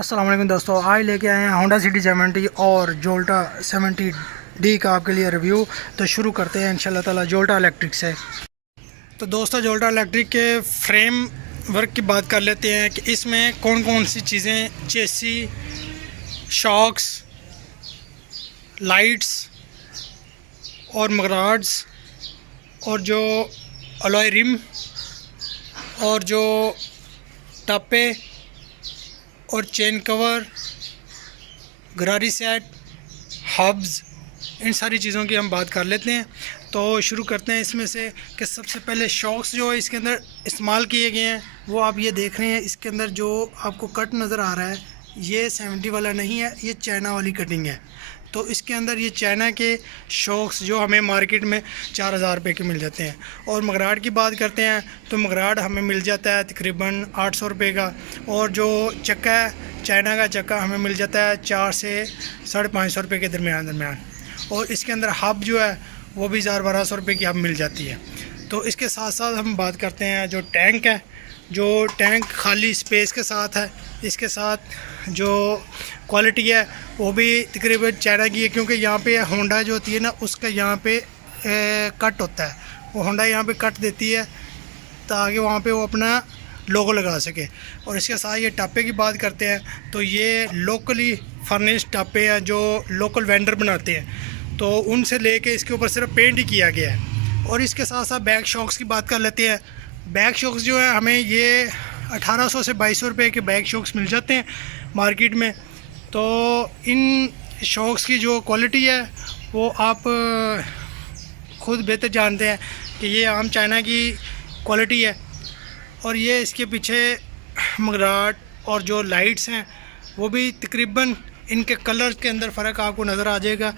अस्सलाम वालेकुम दोस्तों, आज लेके आए हैं होंडा सिटी 70 और जोल्टा 70D का आपके लिए रिव्यू। तो शुरू करते हैं इंशाल्लाह ताला जोल्टा इलेक्ट्रिक से। तो दोस्तों, जोल्टा इलेक्ट्रिक के फ्रेम वर्क की बात कर लेते हैं कि इसमें कौन कौन सी चीज़ें, चेसी, शॉक्स, लाइट्स और मगराड्स और जो अलॉय रिम और जो टापे और चेन कवर, गरारी सेट, हब्स, इन सारी चीज़ों की हम बात कर लेते हैं। तो शुरू करते हैं इसमें से कि सबसे पहले शॉक्स जो है इसके अंदर इस्तेमाल किए गए हैं वो आप ये देख रहे हैं। इसके अंदर जो आपको कट नज़र आ रहा है ये 70 वाला नहीं है, ये चाइना वाली कटिंग है। तो इसके अंदर ये चाइना के शॉक्स जो हमें मार्केट में 4000 रुपये के मिल जाते हैं। और मगराड की बात करते हैं तो मगराड हमें मिल जाता है तकरीबन 800 रुपये का। और जो चक्का है, चाइना का चक्का हमें मिल जाता है 400 से 550 रुपये के दरमियान। और इसके अंदर हब जो है वो भी 1200 रुपये की हब मिल जाती है। तो इसके साथ साथ हम बात करते हैं जो टैंक है, जो टैंक खाली स्पेस के साथ है। इसके साथ जो क्वालिटी है वो भी तकरीबन चाइना की है, क्योंकि यहाँ पे होंडा जो होती है ना उसका यहाँ पे कट होता है। वो होंडा यहाँ पे कट देती है ताकि वहाँ पे वो अपना लोगो लगा सके। और इसके साथ ये टापे की बात करते हैं तो ये लोकली फर्निश टापे हैं जो लोकल वेंडर बनाते हैं, तो उनसे लेके इसके ऊपर सिर्फ पेंट ही किया गया है। और इसके साथ साथ बैक शॉक्स की बात कर लेते हैं। बैक शॉक्स जो है हमें ये 1800 से 2200 रुपये के बैक शॉक्स मिल जाते हैं मार्केट में। तो इन शॉक्स की जो क्वालिटी है वो आप खुद बेहतर जानते हैं कि ये आम चाइना की क्वालिटी है। और ये इसके पीछे मगराट और जो लाइट्स हैं वो भी तकरीबन इनके कलर के अंदर फ़र्क आपको नज़र आ जाएगा।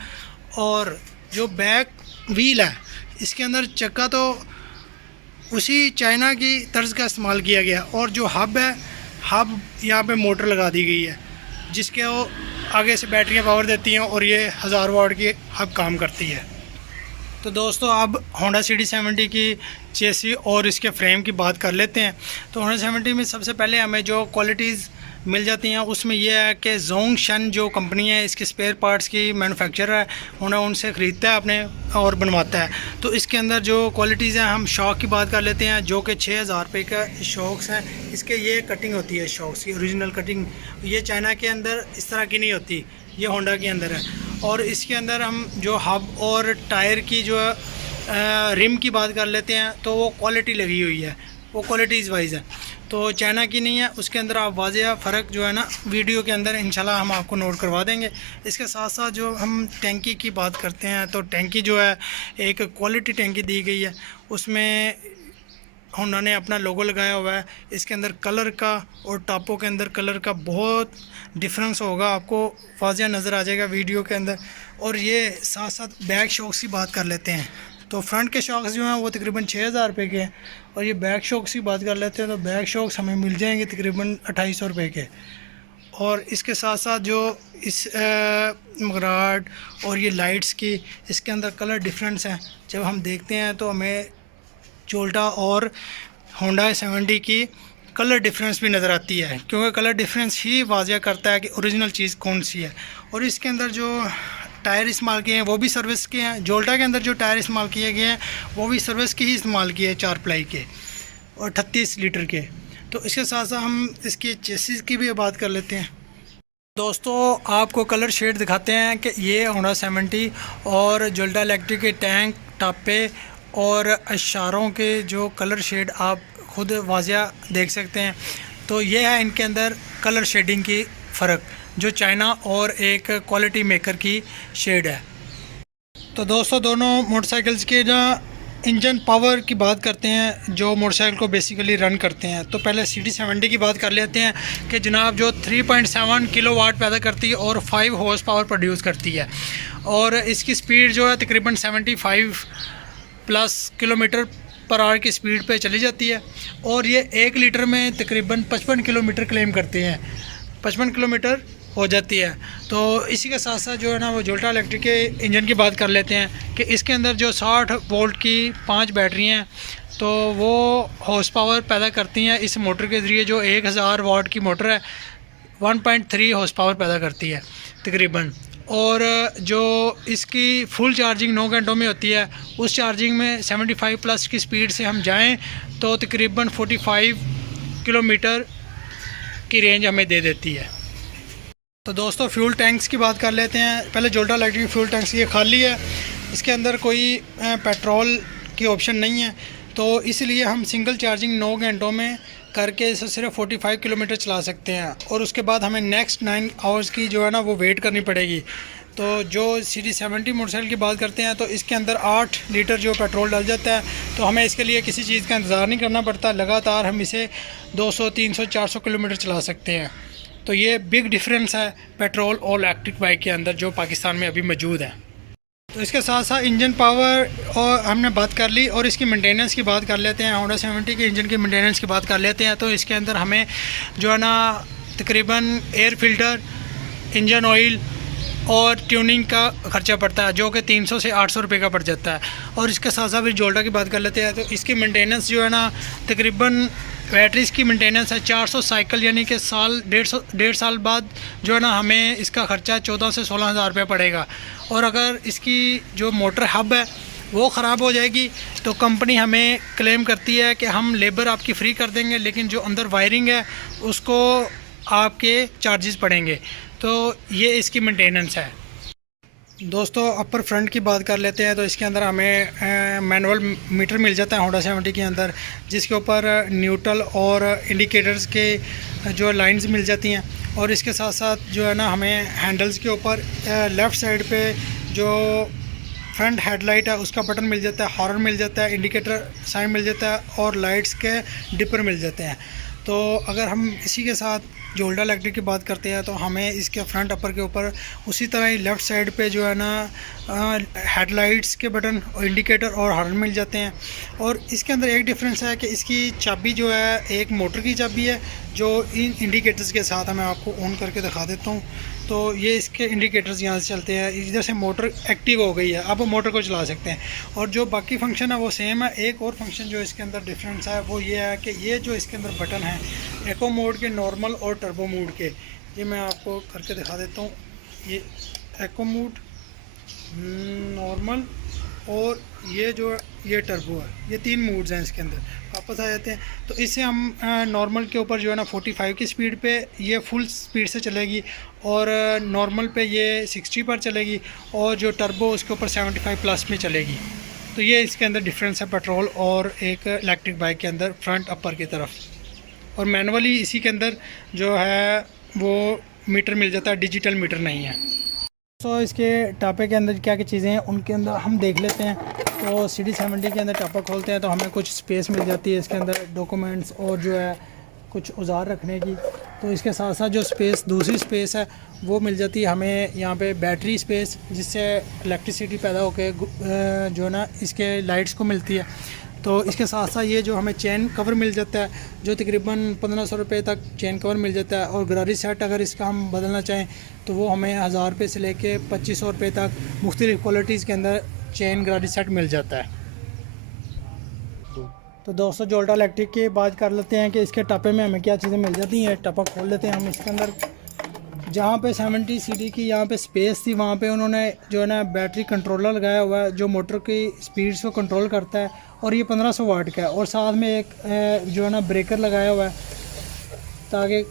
और जो बैक व्हील है इसके अंदर चक्का तो उसी चाइना की तर्ज का इस्तेमाल किया गया। और जो हब है, हब यहाँ पे मोटर लगा दी गई है जिसके वो आगे से बैटरियाँ पावर देती हैं और ये 1000 वाट की हब काम करती है। तो दोस्तों, अब होंडा सिटी 70 की चेसी और इसके फ्रेम की बात कर लेते हैं। तो होंडा 70 में सबसे पहले हमें जो क्वालिटीज़ मिल जाती हैं उसमें यह है कि जोंगशन जो कंपनी है इसके स्पेयर पार्ट्स की मैन्युफैक्चरर है, होंडा उनसे ख़रीदता है अपने और बनवाता है। तो इसके अंदर जो क्वालिटीज़ हैं, हम शॉक की बात कर लेते हैं जो कि 6000 रुपये का शॉक्स हैं। इसके ये कटिंग होती है शॉक्स की, ओरिजिनल कटिंग। ये चाइना के अंदर इस तरह की नहीं होती, ये होंडा के अंदर है। और इसके अंदर हम जो हब और टायर की जो रिम की बात कर लेते हैं तो वो क्वालिटी लगी हुई है, वो क्वालिटीज़ वाइज है, तो चाइना की नहीं है। उसके अंदर आप वाज़ेह फ़र्क जो है ना वीडियो के अंदर इंशाल्लाह हम आपको नोट करवा देंगे। इसके साथ साथ जो हम टैंकी की बात करते हैं तो टैंकी जो है एक क्वालिटी टैंकी दी गई है, उसमें होंडा ने अपना लोगो लगाया हुआ है। इसके अंदर कलर का और टापों के अंदर कलर का बहुत डिफरेंस होगा, आपको वाज़ेह नज़र आ जाएगा वीडियो के अंदर। और ये साथ साथ बैक शॉक्स की बात कर लेते हैं तो फ्रंट के शॉक्स जो हैं वो तकरीबन 6000 रुपये के हैं। और ये बैक शॉक्स की बात कर लेते हैं तो बैक शॉक्स हमें मिल जाएंगे तकरीबन 2800 रुपये के। और इसके साथ साथ जो इस मगराट और ये लाइट्स की इसके अंदर कलर डिफरेंस हैं, जब हम देखते हैं तो हमें जोल्टा और होंडा 70 की कलर डिफरेंस भी नज़र आती है, क्योंकि कलर डिफरेंस ही वाज़ेह करता है कि ओरिजिनल चीज़ कौन सी है। और इसके अंदर जो टायर इस्तेमाल किए हैं वो भी सर्विस के हैं। जोल्टा के अंदर जो टायर इस्तेमाल किए गए हैं वो भी सर्विस के ही इस्तेमाल किए हैं, 4 प्लाई के और 38 लीटर के। तो इसके साथ साथ हम इसकी चेसिस की भी बात कर लेते हैं। दोस्तों, आपको कलर शेड दिखाते हैं कि ये होंडा 70 और जोल्टा इलेक्ट्रिक के टैंक, टापे और अशारों के जो कलर शेड आप खुद वाज़ेह देख सकते हैं। तो ये है इनके अंदर कलर शेडिंग की फ़र्क, जो चाइना और एक क्वालिटी मेकर की शेड है। तो दोस्तों, दोनों मोटरसाइकिल्स के जो इंजन पावर की बात करते हैं जो मोटरसाइकिल को बेसिकली रन करते हैं, तो पहले सिटी 70 की बात कर लेते हैं कि जनाब जो 3.7 किलोवाट पैदा करती है और 5 हॉर्स पावर प्रोड्यूस करती है। और इसकी स्पीड जो है तकरीबन 75 प्लस किलोमीटर पर आवर की स्पीड पे चली जाती है। और ये 1 लीटर में तकरीबन 55 किलोमीटर क्लेम करते हैं, 55 किलोमीटर हो जाती है। तो इसी के साथ साथ जो है ना वो जोल्टा इलेक्ट्रिक के इंजन की बात कर लेते हैं कि इसके अंदर जो 60 वोल्ट की 5 बैटरी हैं तो वो हॉर्स पावर पैदा करती हैं इस मोटर के ज़रिए। जो 1000 वाट की मोटर है 1.3 हॉर्स पावर पैदा करती है तकरीबन। और जो इसकी फुल चार्जिंग 9 घंटों में होती है, उस चार्जिंग में 75 प्लस की स्पीड से हम जाएं तो तकरीबन 45 किलोमीटर की रेंज हमें दे देती है। तो दोस्तों फ्यूल टैंक्स की बात कर लेते हैं। पहले जोल्टा इलेक्ट्रिक फ्यूल टैंक्स ये खाली है, इसके अंदर कोई पेट्रोल की ऑप्शन नहीं है, तो इसलिए हम सिंगल चार्जिंग 9 घंटों में करके इसे सिर्फ 45 किलोमीटर चला सकते हैं। और उसके बाद हमें नेक्स्ट 9 आवर्स की जो है ना वो वेट करनी पड़ेगी। तो जो CD70 मोटरसाइकिल की बात करते हैं तो इसके अंदर 8 लीटर जो पेट्रोल डल जाता है, तो हमें इसके लिए किसी चीज़ का इंतज़ार नहीं करना पड़ता, लगातार हम इसे 200, 300, 400 किलोमीटर चला सकते हैं। तो ये बिग डिफरेंस है पेट्रोल और इलेक्ट्रिक बाइक के अंदर जो पाकिस्तान में अभी मौजूद है। तो इसके साथ साथ इंजन पावर और हमने बात कर ली, और इसकी मेंटेनेंस की बात कर लेते हैं। होंडा 70 के इंजन की मेंटेनेंस की बात कर लेते हैं। तो इसके अंदर हमें जो है ना तकरीबन एयर फिल्टर, इंजन ऑयल और ट्यूनिंग का ख़र्चा पड़ता है, जो कि 300 से 800 रुपये का पड़ जाता है। और इसके साथ साथ फिर जोल्टा की बात कर लेते हैं। तो इसकी मेंटेनेंस जो है ना तकरीबन बैटरीज की मेंटेनेंस है 400 साइकिल, यानी कि डेढ़ साल बाद जो है ना हमें इसका ख़र्चा 14 से 16 हज़ार रुपये पड़ेगा। और अगर इसकी जो मोटर हब है वो ख़राब हो जाएगी तो कंपनी हमें क्लेम करती है कि हम लेबर आपकी फ़्री कर देंगे, लेकिन जो अंदर वायरिंग है उसको आपके चार्जेस पड़ेंगे। तो ये इसकी मेंटेनेंस है। दोस्तों अपर फ्रंट की बात कर लेते हैं। तो इसके अंदर हमें मैनुअल मीटर मिल जाता है होंडा 70 के अंदर, जिसके ऊपर न्यूट्रल और इंडिकेटर्स के जो लाइंस मिल जाती हैं। और इसके साथ साथ जो है ना हमें हैंडल्स के ऊपर लेफ़्ट साइड पे जो फ्रंट हेडलाइट है उसका बटन मिल जाता है, हॉर्न मिल जाता है, इंडिकेटर साइन मिल जाता है और लाइट्स के डिपर मिल जाते हैं। तो अगर हम इसी के साथ जोल्टा इलेक्ट्रिक की बात करते हैं तो हमें इसके फ्रंट अपर के ऊपर उसी तरह ही लेफ़्ट साइड पे जो है ना हेडलाइट्स के बटन और इंडिकेटर और हॉर्न मिल जाते हैं। और इसके अंदर एक डिफरेंस है कि इसकी चाबी जो है एक मोटर की चाबी है, जो इन इंडिकेटर्स के साथ मैं आपको ऑन करके दिखा देता हूँ। तो ये इसके इंडिकेटर्स यहाँ से चलते हैं, इधर से मोटर एक्टिव हो गई है, अब मोटर को चला सकते हैं। और जो बाकी फंक्शन है वो सेम है। एक और फंक्शन जो इसके अंदर डिफरेंस है वो ये है कि ये जो इसके अंदर बटन है एको मोड के, नॉर्मल और टर्बो मोड के, ये मैं आपको करके दिखा देता हूँ। ये एको मोड, नॉर्मल और ये जो ये टर्बो है, ये 3 मोड्स हैं इसके अंदर। वापस आ जाते हैं तो इससे हम नॉर्मल के ऊपर जो है ना 45 की स्पीड पे ये फुल स्पीड से चलेगी, और नॉर्मल पे ये 60 पर चलेगी, और जो टर्बो उसके ऊपर 75 प्लस में चलेगी। तो ये इसके अंदर डिफरेंस है पेट्रोल और एक इलेक्ट्रिक बाइक के अंदर फ्रंट अपर की तरफ। और मैनुअली इसी के अंदर जो है वो मीटर मिल जाता है, डिजिटल मीटर नहीं है। तो इसके टापे के अंदर क्या क्या चीज़ें हैं उनके अंदर हम देख लेते हैं। तो CD70 के अंदर टापा खोलते हैं तो हमें कुछ स्पेस मिल जाती है इसके अंदर, डॉक्यूमेंट्स और जो है कुछ औजार रखने की। तो इसके साथ साथ जो स्पेस, दूसरी स्पेस है वो मिल जाती है हमें यहाँ पे बैटरी स्पेस, जिससे इलेक्ट्रिसिटी पैदा होकर जो है ना इसके लाइट्स को मिलती है। तो इसके साथ साथ ये जो हमें चेन कवर मिल जाता है, जो तकरीबन 1500 रुपये तक चेन कवर मिल जाता है। और गरारी सेट अगर इसका हम बदलना चाहें तो वो हमें 1000 रुपये से लेके 2500 रुपये तक मुख्तलिफ़ क्वालिटीज़ के अंदर चेन गरारी सेट मिल जाता है। तो दोस्तों जोल्टा इलेक्ट्रिक की बात कर लेते हैं कि इसके टप्पे में हमें क्या चीज़ें मिल जाती हैं। टप्पा खोल लेते हैं हम। इसके अंदर जहाँ पे 70 CD की यहाँ पे स्पेस थी, वहाँ पे उन्होंने जो है ना बैटरी कंट्रोलर लगाया हुआ है जो मोटर की स्पीड्स को कंट्रोल करता है, और ये 1500 वाट का है। और साथ में एक जो है ना ब्रेकर लगाया हुआ है ताकि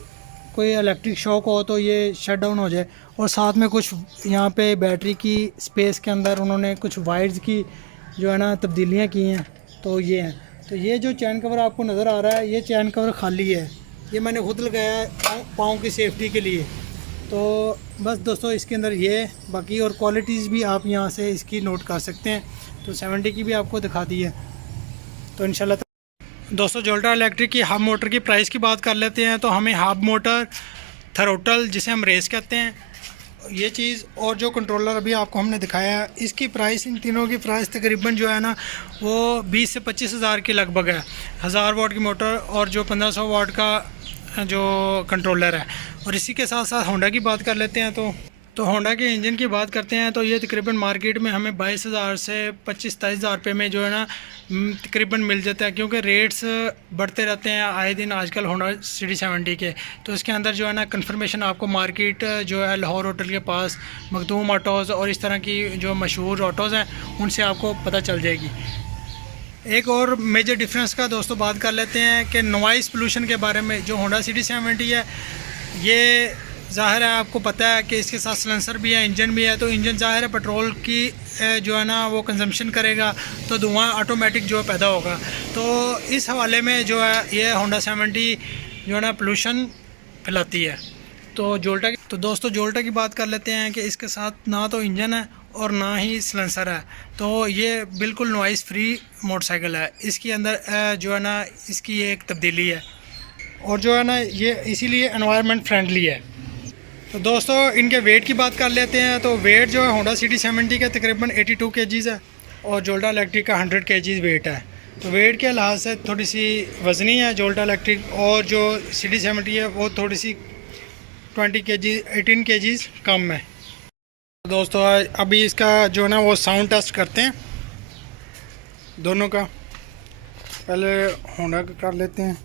कोई इलेक्ट्रिक शॉक हो तो ये शट डाउन हो जाए। और साथ में कुछ यहाँ पे बैटरी की स्पेस के अंदर उन्होंने कुछ वायर्स की जो है ना तब्दीलियाँ की हैं। तो ये हैं। तो ये जो चैन कवर आपको नज़र आ रहा है, ये चैन कवर खाली है, ये मैंने खुद लगाया है पाँव की सेफ्टी के लिए। तो बस दोस्तों इसके अंदर ये बाकी और क्वालिटीज़ भी आप यहाँ से इसकी नोट कर सकते हैं। तो 70 की भी आपको दिखा दी है। तो इंशाल्लाह दोस्तों जोल्टा इलेक्ट्रिक की हब मोटर की प्राइस की बात कर लेते हैं। तो हमें हब मोटर, थ्रोटल जिसे हम रेस कहते हैं, ये चीज़ और जो कंट्रोलर अभी आपको हमने दिखाया है, इसकी प्राइस, इन तीनों की प्राइस तकरीबन जो है ना वो 20 से 25 हज़ार के लगभग है। 1000 वाट की मोटर और जो 1500 वाट का जो कंट्रोलर है। और इसी के साथ साथ होंडा की बात कर लेते हैं। तो तो होंडा के इंजन की बात करते हैं तो ये तकरीबन मार्केट में हमें 22,000 से 25-27,000 रुपये में जो है ना तकरीबन मिल जाता है, क्योंकि रेट्स बढ़ते रहते हैं आए दिन आजकल होंडा CD70 के। तो इसके अंदर जो है ना कंफर्मेशन आपको मार्केट जो है लाहौर होटल के पास मखदूम ऑटोज़ और इस तरह की जो मशहूर ऑटोज़ हैं उनसे आपको पता चल जाएगी। एक और मेजर डिफरेंस का दोस्तों बात कर लेते हैं कि नॉइस पोल्यूशन के बारे में। जो होंडा CD70 है ये ज़ाहिर है आपको पता है कि इसके साथ सिलेंसर भी है, इंजन भी है। तो इंजन ज़ाहिर है पेट्रोल की जो है ना वो कंजम्पशन करेगा, तो धुआं ऑटोमेटिक जो पैदा होगा। तो इस हवाले में जो है ये होंडा 70 जो है ना पोल्यूशन फैलाती है। तो दोस्तों जोल्टा की बात कर लेते हैं कि इसके साथ ना तो इंजन है और ना ही सिलेंसर है। तो ये बिल्कुल नॉइस फ्री मोटरसाइकिल है। इसके अंदर जो है ना इसकी ये एक तब्दीली है और जो है ना ये इसीलिए एनवायरनमेंट फ्रेंडली है। तो दोस्तों इनके वेट की बात कर लेते हैं। तो वेट जो है होंडा CD70 का तकरीबन 82 kgs है और जोल्टा इलेक्ट्रिक का 100 kgs वेट है। तो वेट के लिहाज से थोड़ी सी वज़नी है जोल्टा इलेक्ट्रिक, और जो CD70 है वो थोड़ी सी 18 kgs कम है। तो दोस्तों अभी इसका जो है ना वो साउंड टेस्ट करते हैं दोनों का। पहले होंडा का कर लेते हैं।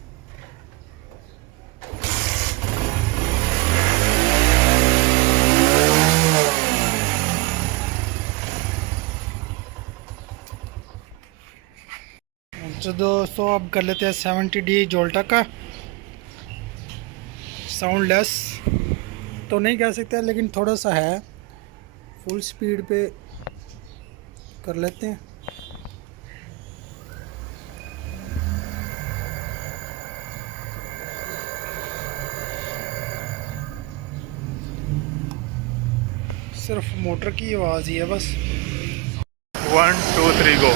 तो दोस्तों अब कर लेते हैं 70D जोल्टा का। साउंड लेस तो नहीं कह सकते लेकिन थोड़ा सा है। फुल स्पीड पे कर लेते हैं। सिर्फ मोटर की आवाज़ ही है बस। 1 2 3 गो।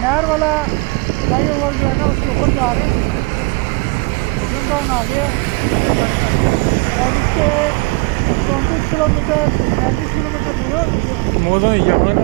नहर वाला फ्लाईओवर जो है ना उसके ऊपर जा रहे हैं, आ गया और इसके 34 किलोमीटर 35 किलोमीटर दूर मोज़ों यहाँ